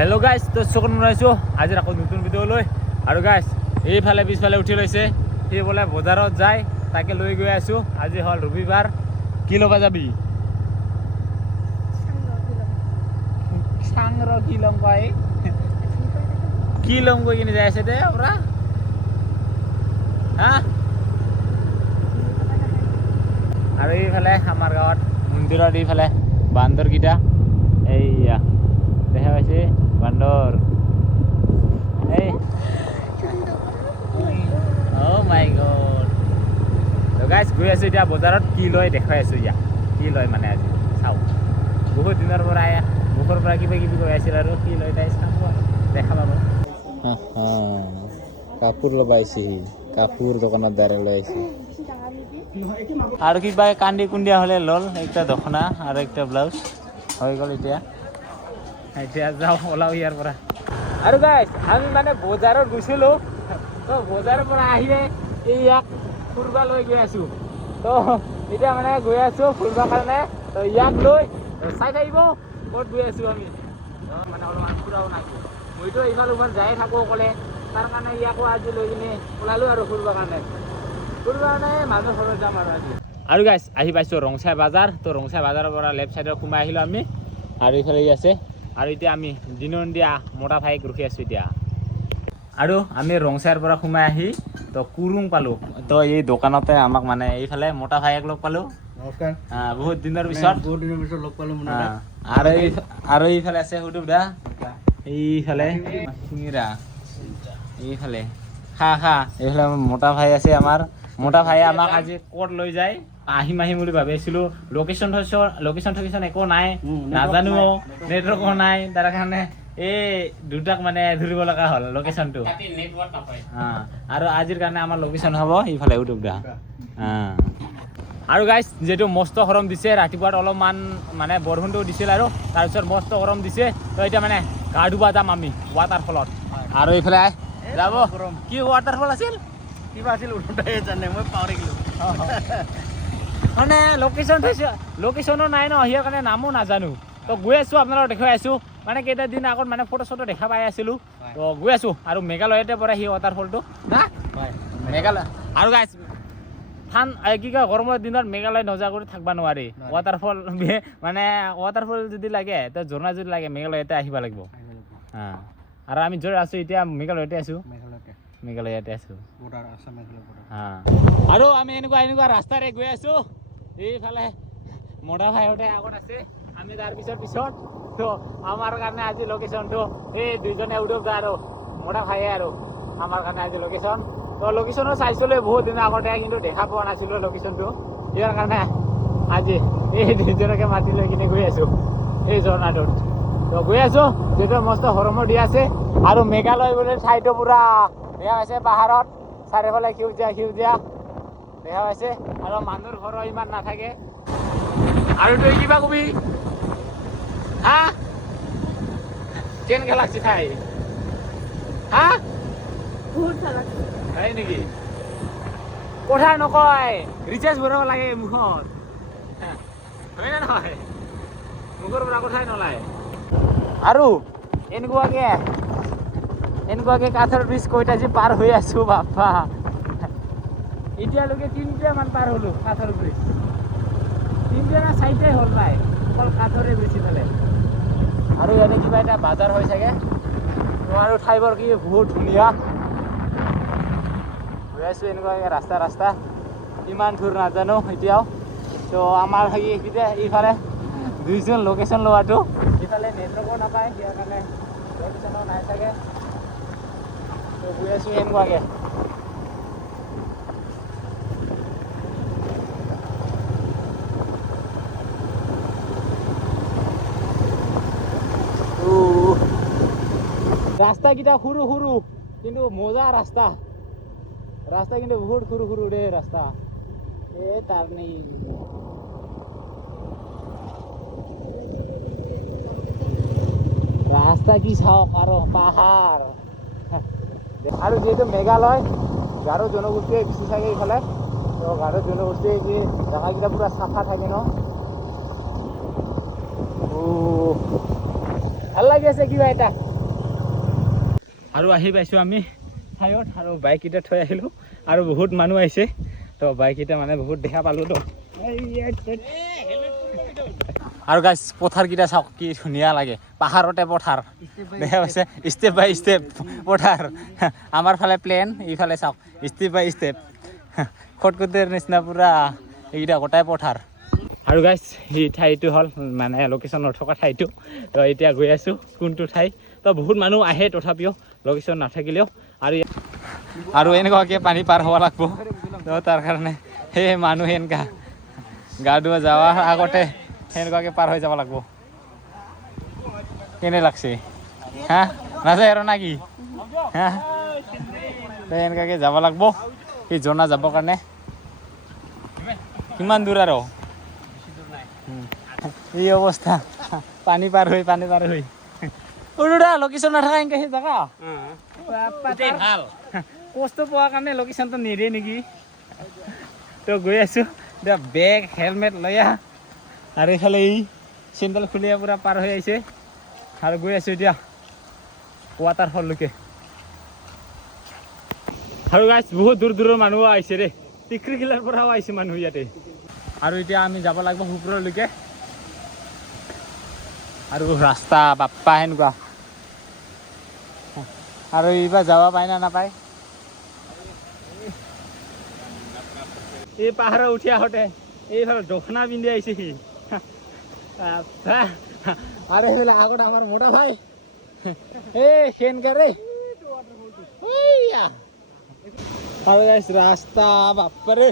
Hello' guys, তো চকন বনাইছোঁ আজিৰ আকৌ নতুন ভিডিঅ' লৈ। আৰু গাইজ এইফালে পিছফালে উঠি লৈছে, সি বোলে বজাৰত যায়, তাকে লৈ গৈ আছোঁ। আজি হ'ল ৰবিবাৰ। কি ল'বা যাবি? চাং ৰ কি ল'ম পাই, কি ল'ম কৈ কিনে যাই আছে দে পৰা হা। আৰু এইফালে আমাৰ গাঁৱত মন্দিৰত এইফালে বান্দৰকেইটা এইয়া দেখা পাইছে, বান্দৰ এই অ' মাই গড। তো গাইজ গৈ আছোঁ এতিয়া বজাৰত, কি লয় দেখাই আছোঁ। ইয়াক কি লয় মানে আজি চাওঁ। বহুত দিনৰ পৰা মুখৰ পৰা কিবা কিবি কৈ আছিল, আৰু কি লয় তাই চাব আৰু দেখা পাব। কাপোৰ ল'ব আহিছে, কাপোৰ দোকানত ডাইৰেক্ট লৈ আহিছে। আৰু কিবা কান্দি কুন্দিয়া হ'লে ল'ল, একটা দখনা আৰু একটা ব্লাউজ হৈ গ'ল। এতিয়া যাওঁ, ওলাওঁ ইয়াৰ পৰা। আৰু গাইজ আমি মানে বজাৰত গৈছিলোঁ, তো বজাৰৰ পৰা আহিলে ইয়াক ফুৰিব লৈ গৈ আছোঁ। তো এতিয়া মানে গৈ আছোঁ ফুৰিবৰ কাৰণে, তো ইয়াক লৈ চাই থাকিব ক'ত গৈ আছোঁ আমি। মানে অলপমান ফুৰাও নাকি, মইতো ইফাল সিফাল যাই থাকোঁ অকলে, তাৰ কাৰণে ইয়াকো আজি লৈ কিনে ওলালোঁ আৰু ফুৰিবৰ কাৰণে মানুহৰ ঘৰত যাম আৰু আজি। আৰু গাইজ আহি পাইছোঁ ৰংচাই বাজাৰ। তো ৰংচাই বাজাৰৰ পৰা লেফ্ট ছাইডত সোমাই আহিলোঁ আমি, আৰু এইফালে আছে। আৰু এতিয়া আমি দিনন্দিয়া মতা ভাইক ৰখি আছোঁ এতিয়া। আৰু আমি ৰংচাইৰ পৰা সোমাই আহি তো কুৰুং পালোঁ। তো এই দোকানতে আমাক মানে এইফালে মতা ভাইক লগ পালোঁ। নমস্কাৰ। বহুত দিনৰ পিছত লগ পালোঁ। আৰু এইফালে আছে সুদুব দা, এইফালে শিঙিৰা, এইফালে এইফালে মতা ভাই আছে আমাৰ। মতা ভাইয়ে আমাক আজি ক'ত লৈ যায় আহিম বুলি ভাবি আছিলোঁ। লোকেশ্যন একো নাই, নাজানো, নেটৱৰ্কো নাই, তাৰ কাৰণে এই দুটাক মানে ধৰিব লগা হ'ল লোকেশ্যনটো। আৰু আজিৰ কাৰণে আমাৰ লোকেশ্যন হ'ব এইফালে সুদুব দা। আৰু গাইজ যিহেতু মস্ত গৰম দিছে, ৰাতিপুৱাত অলপমান মানে বৰষুণটো দিছিল, আৰু তাৰপিছত মস্ত গৰম দিছে। তো এতিয়া মানে গা ধুব যাম আমি ৱাটাৰফলত। আৰু এইফালে যাব, কি ৱাটাৰফল আছিল কিবা আছিল জানে, মই পাহৰি গ'লোঁ। মানে লোকেশ্যনো নাই ন, সেই কাৰণে নামো নাজানো। তো গৈ আছোঁ, আপোনালোকক দেখুৱাই আছোঁ। মানে কেইটাদিন আগত মানে ফটো চটো দেখা পাই আছিলোঁ, তো গৈ আছোঁ। আৰু মেঘালয়তে পৰে সেই ৱাটাৰফলটো না, মেঘালয়। আৰু গাইজ কি কয়, গৰমৰ দিনত মেঘালয় নজা কৰি থাকিব নোৱাৰি। ৱাটাৰফল মানে ৱাটাৰফল যদি লাগে, তো ঝৰ্ণা যদি লাগে, মেঘালয়তে আহিব লাগিব। আৰু আমি য'ত আছোঁ এতিয়া মেঘালয়তে আছোঁ, মেঘালয়তে আছোঁ। আৰু আমি এনেকুৱা ৰাস্তাৰে গৈ আছোঁ। এইফালে মদা ভাইহঁতে আগত আছে, আমি তাৰ পিছত। তো আমাৰ কাৰণে আজি লোকেশ্যনটো এই দুইজনে উদব দা আৰু মদা ভাইয়ে আৰু আমাৰ কাৰণে আজি লোকেশ্যন। তো লোকেশ্যনো চাইছিলোঁ বহুত দিনৰ আগতে, কিন্তু দেখা পোৱা নাছিলোঁ লোকেশ্যনটো। ইয়াৰ কাৰণে আজি এই দুইজনকে মাতি লৈ কিনে গৈ আছোঁ এই ঝৰ্ণাটোত। তো গৈ আছোঁ, যিহেতু মস্ত গৰমো দি আছে। আৰু মেঘালয় বুলি ঠাইটো পুৰা দেখা পাইছে, পাহাৰত চাৰিওফালে সেউজীয়া দেখা পাইছে। আৰু মানুহৰ ঘৰো ইমান নাথাকে। আৰু তই কিবা কবি হা, কেনেকৈ লাগছে ঠাই হা? বহুত ভাল লাগছে। হয় নেকি? কথা নকয়, ৰিচাৰ্জ ভৰাব লাগে মুখত, হয় নে নহয়? মুখৰ পৰা কথাই নোলায়। আৰু এনেকুৱাকে কাঠৰ ব্ৰিজ কেইটা যে পাৰ হৈ আছোঁ বাপা, এতিয়ালৈকে 3টা মান পাৰ হ'লোঁ কাঠৰ ব্ৰিজ। 3টা না 4টাই হ'ল নাই, অকল কাঠৰে ব্ৰিজ ইফালে। আৰু ইয়াতে কিবা এটা বাজাৰ হৈ চাগে। আৰু ঠাইবোৰ কি বহুত ধুনীয়া। গৈ আছোঁ এনেকুৱাকৈ ৰাস্তা, কিমান দূৰ নাজানো এতিয়াও। তো আমাৰ ইফালে দুইজন লোকেশ্যন লোৱাটো, ইফালে নেটৱৰ্কো নাপায়, ইয়াৰ কাৰণে লোকেশ্যনো নাই চাগে। তো গৈ আছোঁ এনেকুৱাকৈ। ৰাস্তাকেইটা সৰু কিন্তু মজা ৰাস্তা কিন্তু বহুত সৰু দেই ৰাস্তা। তাৰ নেই ৰাস্তা কি চাওক, আৰু পাহাৰ। আৰু যিহেতু মেঘালয় গাৰো জনগোষ্ঠীয়ে বেছি থাকে এইফালে, তো গাৰো জনগোষ্ঠীয়ে কি জেগাকেইটা পুৰা চাফা থাকে ন। ভাল লাগি আছে কিবা এটা আৰু আহি পাইছোঁ আমি ঠাইত আৰু বাইককেইটা থৈ আহিলোঁ আৰু বহুত মানুহ আহিছে তো বাইককেইটা মানে বহুত দেখা পালোঁ তো আৰু গাইছ পথাৰকেইটা চাওক কি ধুনীয়া লাগে পাহাৰতে পথাৰ দেখা পাইছে ষ্টেপ বাই ষ্টেপ পথাৰ আমাৰ ফালে প্লেন ইফালে চাওক ষ্টেপ বাই ষ্টেপ খটখটিৰ নিচিনা পুৰা এইকেইটা গোটাই পথাৰ আৰু গাইছ এই ঠাইটো হ'ল মানে লোকেশ্যনত থকা ঠাইটো তো এতিয়া গৈ আছোঁ কোনটো ঠাই তো বহুত মানুহ আহে তথাপিও লোকেশ্যন নাথাকিলেও আৰু এনেকুৱাকৈ পানী পাৰ হ'ব লাগিব তো তাৰ কাৰণে সেই মানুহ এনেকুৱা গা ধোৱা যোৱাৰ আগতে সেনেকুৱাকৈ পাৰ হৈ যাব লাগিব কেনে লাগছে হা নাযায় আৰু না কি হা এনেকুৱাকৈ যাব লাগিব সেই জনা যাবৰ কাৰণে কিমান দূৰ আৰু এই অৱস্থা পানী পাৰ হৈ লোকেশ্যন নাথাকা এনেকৈ সেই জেগা ভাল কষ্ট পোৱাৰ কাৰণে লোকেশ্যনটো নিদিয়ে নেকি তো গৈ আছোঁ এতিয়া বেগ হেলমেট লৈ আহ আৰু এইফালে এই চেণ্ডেল খুলি পূৰা পাৰ হৈ আহিছে আৰু গৈ আছোঁ এতিয়া ৱাটাৰফললৈকে আৰু গাইছ বহুত দূৰ দূৰৰ মানুহ আহিছে দেই টিকৰিখিলাৰ পৰাও আহিছে মানুহ ইয়াতে আৰু এতিয়া আমি যাব লাগিব ওপৰলৈকে আৰু ৰাস্তা বাপ্পা সেনেকুৱা আৰু এইবাৰ যাব পায় না নাপায় এই পাহাৰত উঠি আহোঁতে এইফালে দখনা পিন্ধি আহিছে সি আৰু এইফালে আগত আমাৰ মোটা ভাই এই সেনকাৰে আৰু ৰাস্তা বাপ্পাৰে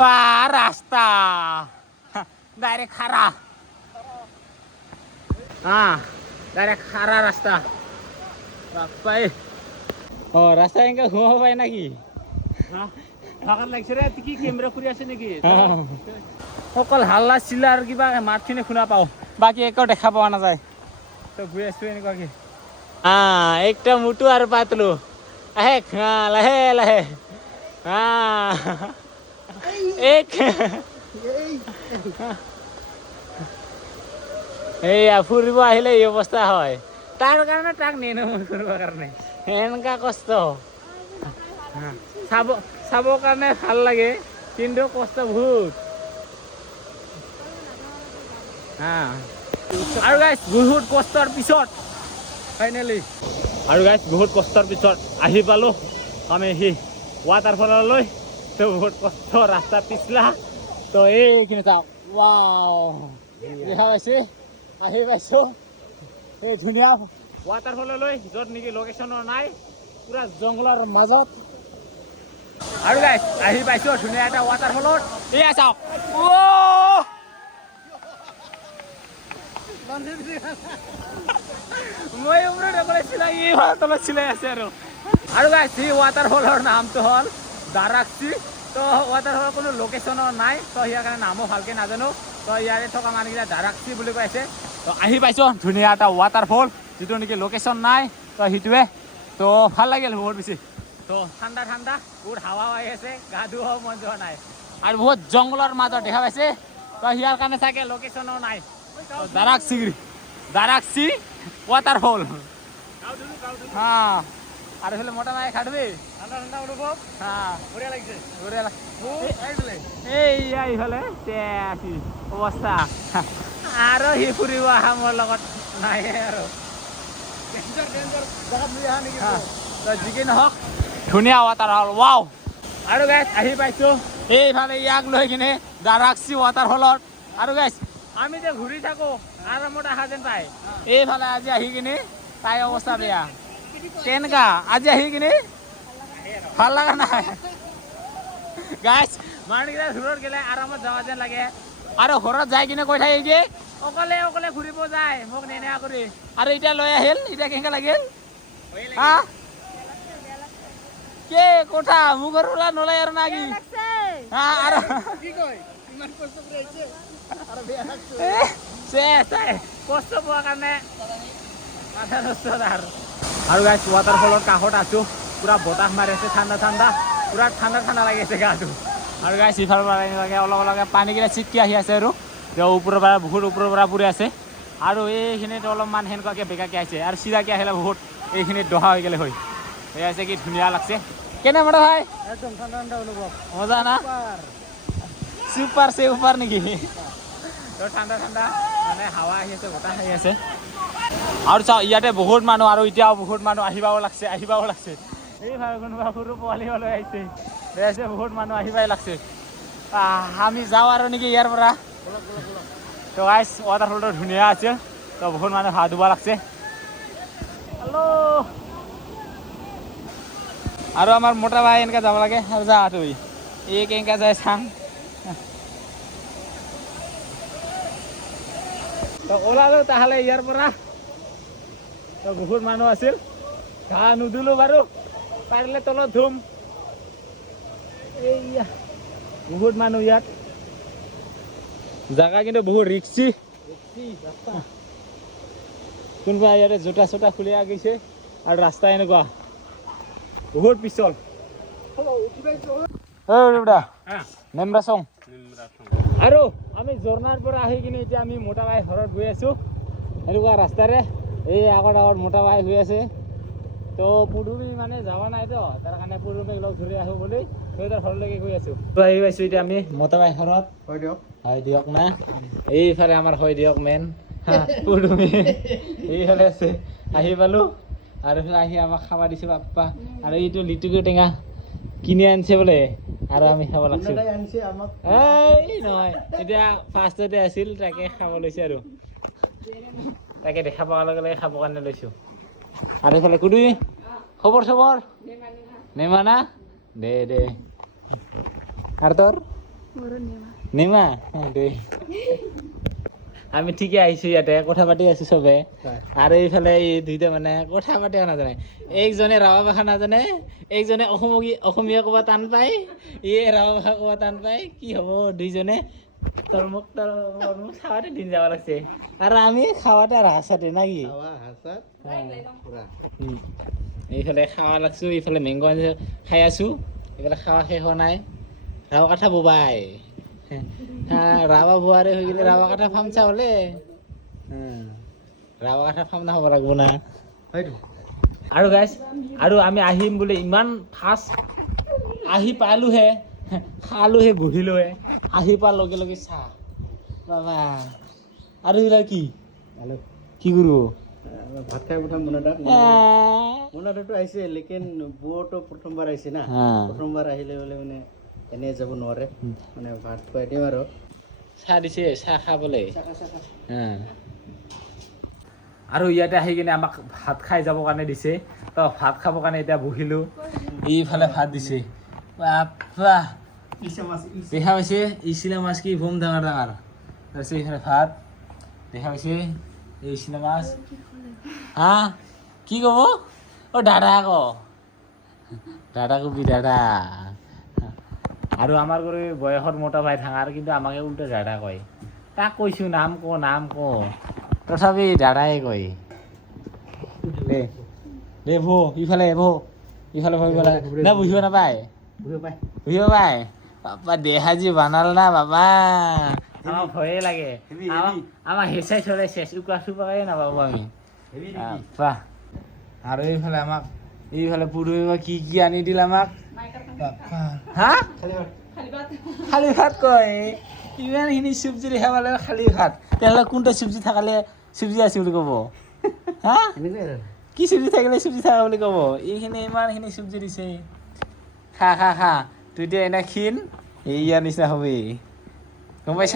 ৰাস্তা ডাইৰেক্ট খাৰা ডাইৰেক্ট খাৰা ৰাস্তা বাপ্পাই ৰাস্তা এনেকৈ ঘূমাব পায় নাকি লাগছে ৰে কি কেমেৰা কৰি আছে নেকি অকল হাল্লা চিল্লাৰ কিবা মাতখিনি শুনা পাওঁ বাকী একো দেখা পোৱা নাযায় তো গৈ আছোঁ এনেকুৱাকৈ একটা মোটো আৰু পাতলো আহে লাহে লাহে এইয়া ফুৰিব আহিলে এই অৱস্থা হয় তাৰ কাৰণে তাক নিনো মই কৰিবৰ কাৰণে এনেকুৱা কষ্ট চাবৰ কাৰণে ভাল লাগে কিন্তু কষ্ট বহুত আৰু গাইছ বহুত কষ্টৰ পিছত ফাইনেলি আৰু গাইছ বহুত কষ্টৰ পিছত আহি পালোঁ আমি সি ৱাটাৰফললৈ তো বহুত কষ্ট ৰাস্তা পিছলা তো এইখিনি চাওক ৱাও দেখা পাইছে আহি পাইছোঁ এই ধুনীয়া ৱাটাৰফললৈ য'ত নেকি লোকেশ্যনৰ নাই পুৰা জংঘলৰ মাজত আৰু গাইছ আহি পাইছোঁ ধুনীয়া এটা ৱাটাৰফলত এয়া চাওক মই ওপৰত অকলে চিলাই তলত চিলাই আছে আৰু গাইছ এই ৱাটাৰফলৰ নামটো হ'ল দাৰাকচি তো ৱাটাৰফলৰ কোনো লোকেশ্যনো নাই তো ইয়াৰ কাৰণে নামো ভালকৈ নাজানো তো ইয়াৰে থকা মানুহকেইটা দাৰাকচি বুলি কৈ আছে তো আহি পাইছোঁ ধুনীয়া এটা ৱাটাৰফল যিটো নেকি লোকেশ্যন নাই তো সেইটোৱে তো ভাল লাগিল বহুত বেছি তো ঠাণ্ডা ঠাণ্ডা বহুত হাৱাও আহি আছে গা ধুৱাও মন যোৱা নাই আৰু বহুত জংঘলৰ মাজত দেখা পাইছে তো ইয়াৰ কাৰণে চাগে লোকেশ্যনো নাই দাৰাকচি ৱাটাৰফল আৰু এইফালে মোটা নাই খাটবি ঠাণ্ডা ঠাণ্ডা অনুভৱ বঢ়িয়া লাগিছে এইয়া এইফালে অৱস্থা আৰু সি ফুৰিব অহা মোৰ লগত নাই আৰু যি নহওক ধুনীয়া ৱাটাৰফল ৱাও আৰু গাইছ আহি পাইছোঁ এইফালে ইয়াক লৈ কিনে দাৰাকচি ৱাটাৰফলত আৰু গাইছ আমি যে ঘূৰি থাকোঁ আৰামত অহা যেন পাই এইফালে আজি আহি কিনে তাই অৱস্থা বেয়া কেনেকা আজি আহি কিনে ভাল লগা নাই গাইছ মানুহকেইটা দূৰত গ'লে আৰামত যাৱা যেন লাগে আৰু ঘৰত যাই কিনে কৈ থাকে যে অকলে অকলে ঘূৰিব যায় মোক নেনেহা কৰি আৰু এতিয়া লৈ আহিল এতিয়া কেনেকা লাগিল কে কথা মুখৰ পৰা নোলাই আৰু না কি আৰু কষ্ট পোৱাৰ কাৰণে আৰু গাইছ ৱাটাৰফলৰ কাষত আছোঁ পুৰা বতাহ মাৰি আছে ঠাণ্ডা ঠাণ্ডা পুৰা ঠাণ্ডা ঠাণ্ডা লাগি আছে গাটো আৰু গাইছ ইফালৰ পৰা এনেকুৱাকৈ অলপ অলপকৈ পানীকেইটা চিটকি আহি আছে আৰু ওপৰৰ পৰা বহুত ওপৰৰ পৰা পৰি আছে আৰু এইখিনিত অলপমান সেনেকুৱাকৈ বেকাকৈ আহিছে আৰু চিধাকৈ আহিলে বহুত এইখিনিত দহা হৈ গ'লে হয় এই আছে কি ধুনীয়া লাগছে কেনে মৰা ভাই একদম ঠাণ্ডা ঠাণ্ডা অনুভৱ মজা না চুপাৰ চে উপাৰ নেকি তো ঠাণ্ডা ঠাণ্ডা মানে হাৱা আহি আছে বতাহ আহি আছে আৰু চাওঁ ইয়াতে বহুত মানুহ আৰু এতিয়াও বহুত মানুহ আহিবাও লাগছে এইভাবে কোনোবা সৰু পোৱালি লৈ আহিছে আছে বহুত মানুহ আহিবাই লাগছে আমি যাওঁ আৰু নেকি ইয়াৰ পৰা তো গাইছ ৱাটাৰফলটো ধুনীয়া আছিল তো বহুত মানুহ হাত ধুব লাগছে হেল্ল' আৰু আমাৰ মোটা ভাই এনেকৈ যাব লাগে আৰু যা তুই এই কেনেকৈ যায় চাং তো ওলালোঁ তাহলে ইয়াৰ পৰা তো বহুত মানুহ আছিল গা নুধুলোঁ বাৰু পাৰিলে তলত ধুম এইয়া বহুত মানুহ ইয়াত জাগা কিন্তু বহুত ৰিক্সি কোনোবা ইয়াতে জোতা চোতা খুলি আগিছে আৰু ৰাস্তা এনেকুৱা বহুত পিছল নেমৰাচং আৰু আমি ঝৰ্ণাৰ পৰা আহি কিনে এতিয়া আমি মোটা বাই ঘৰত গৈ আছোঁ এনেকুৱা ৰাস্তাৰে এই আগত মোটা বাই হৈ আছে তো পুৰুমি মানে যাৱা নাই তো তাৰ কাৰণে পুৰুমিক লগ ধৰি আহোঁ বুলি সিহঁতৰ ঘৰলৈকে গৈ আছোঁ তো আহি পাইছোঁ এতিয়া আমি মোটা বাই ঘৰত হয় দিয়ক না এইফালে আমাৰ হয় দিয়ক মেন পুৰুমি এইফালে আছে আহি পালোঁ আৰু এইফালে আহি আমাক খাব দিছে বাপ্পা আৰু এইটো লিটুকু টেঙা কিনি আনিছে বোলে আৰু আমি খাব লাগছোঁ এই নহয় এতিয়া ফাৰ্ষ্টতে আছিল তাকে খাব লৈছে আৰু তাকে দেখা পোৱাৰ লগে লগে খাবৰ কাৰণে লৈছোঁ আৰু এইফালে কুদুই খবৰ চবৰ নেমা দে আৰু তোৰ নেমা দে আমি ঠিকে আহিছোঁ ইয়াতে কথা পাতি আছোঁ চবে আৰু এইফালে এই দুইটা মানে কথা পাতিও নাজানে একজনে ৰাভা ভাষা নাজানে একজনে অসমীয়া ক'ব টান পায় ৰাভা ভাষা ক'ব টান পায় কি হ'ব দুইজনে তোৰ মোক খাৱাতে দিন যাব লাগছে আৰু আমি খাৱাতে ৰাসাতে না কি এইফালে খাৱা লাগছোঁ এইফালে মেংগ খাই আছোঁ এইফালে খাৱা শেষ হোৱা নাই ৰাভা কথা বোবাই ৰাভা বোৱাৰে হৈ গ'লে ৰাভা কাঠা ফাৰ্ম চাবলে ৰাভা কাঠা ফাৰ্ম নহ'ব লাগিব না আৰু গাইছ আৰু আমি আহিম বুলি ইমান ফাষ্ট আহি পালোঁহে খালোঁহে বহিলোঁহে আহি পোৱাৰ লগে লগে চাহ বাবা আৰু এইবিলাক কি কৰোঁ ভাত খাই প্ৰথম মোনাটো আহিছে লেকিন বৌটো প্ৰথমবাৰ আহিছে না প্ৰথমবাৰ আহিলে বোলে মানে এনে যাব নোৱাৰে মানে ভাত খুৱাই দিম আৰু চাহ দিছে চাহ খাবলৈ আৰু ইয়াতে আহি কিনে আমাক ভাত খাই যাবৰ কাৰণে দিছে তো ভাত খাবৰ কাৰণে এতিয়া বহিলোঁ এইফালে ভাত দিছে বাপ্পা দেখা পাইছে ইচিলা মাছ কি ভোম ডাঙৰ তাৰপিছত এইফালে ভাত দেখা পাইছে এই ইচিলা মাছ হা কি ক'ব দাদা কবি দাদা আৰু আমাৰ কৰি বয়সত মোটা ভাই থাকাৰ কিন্তু আমাকে উল্টা দাদা কয় তাক কৈছোঁ নাম ক তথাপি দাদাই কয় দে ভো ইফালে ভৰিব লাগে না বুজিব নাপায় বুজিব পায় বাপা দেহাজি বানাল না বাবা আমাৰ ভয়ে লাগে আমাৰ হেঁচাই চলে চেচ উকা চুপাকে নাপাব আমি বাপা আৰু এইফালে পুৰুষে কি আনি দিল আমাক হা খালি ভাত কয় ইমানখিনি চব্জি দেখা পালে খালি ভাত তেনেহ'লে কোনটা চব্জি থাকালে চব্জি আছে বুলি ক'ব হা কি চব্জি থাকিলে চব্জি থকা বুলি ক'ব এইখিনি ইমানখিনি চব্জি দিছে খা তুই এতিয়া এনে ক্ষীণ ইয়াৰ নিচিনা হবি গম পাইছ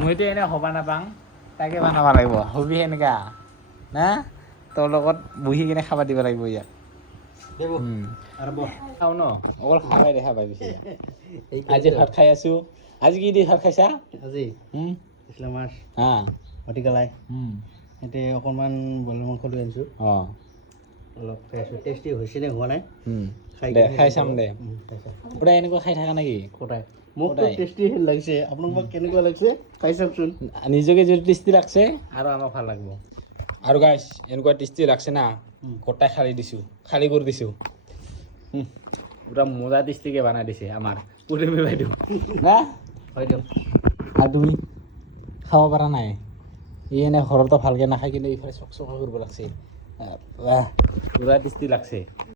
মইতো এনে হ'বা নাপাং তাকে বনাব লাগিব হবি সেনেকা না তোৰ লগত বহি কিনে খাব দিব লাগিব ইয়াত খাওঁ ন অকল খাবাই দেখা পাই বেছি আজি ভাত খাই আছোঁ আজি কি দি ভাত খাইছা আজি মাছ হা ভাটিকালাই এতিয়া অকণমান ব্ৰইলাৰ মাংস লৈ আনিছোঁ অলপ খাই আছোঁ টেষ্টি হৈছে নে হোৱা নাই খাই চাম দে সদায় এনেকুৱা খাই থাকা নেকি সদায় মোক টেষ্টি লাগিছে আপোনাক কেনেকুৱা লাগিছে খাই চাওকচোন নিজকে যদি টেষ্টি লাগছে আৰু আমাক ভাল লাগিব আৰু গাইছ এনেকুৱা টেষ্টি লাগছে না গোটাই খালী কৰি দিছোঁ পুৰা মজা টেষ্টিকৈ বনাই দিছে আমাৰ পুৰুমি বাইদেউ না হয় দিয়ক আৰু তুমি খাব পৰা নাই ই এনে ঘৰতো ভালকৈ নাখায় কিন্তু এইফালে চকচকা কৰিব লাগছে পুৰা টেষ্টি লাগছে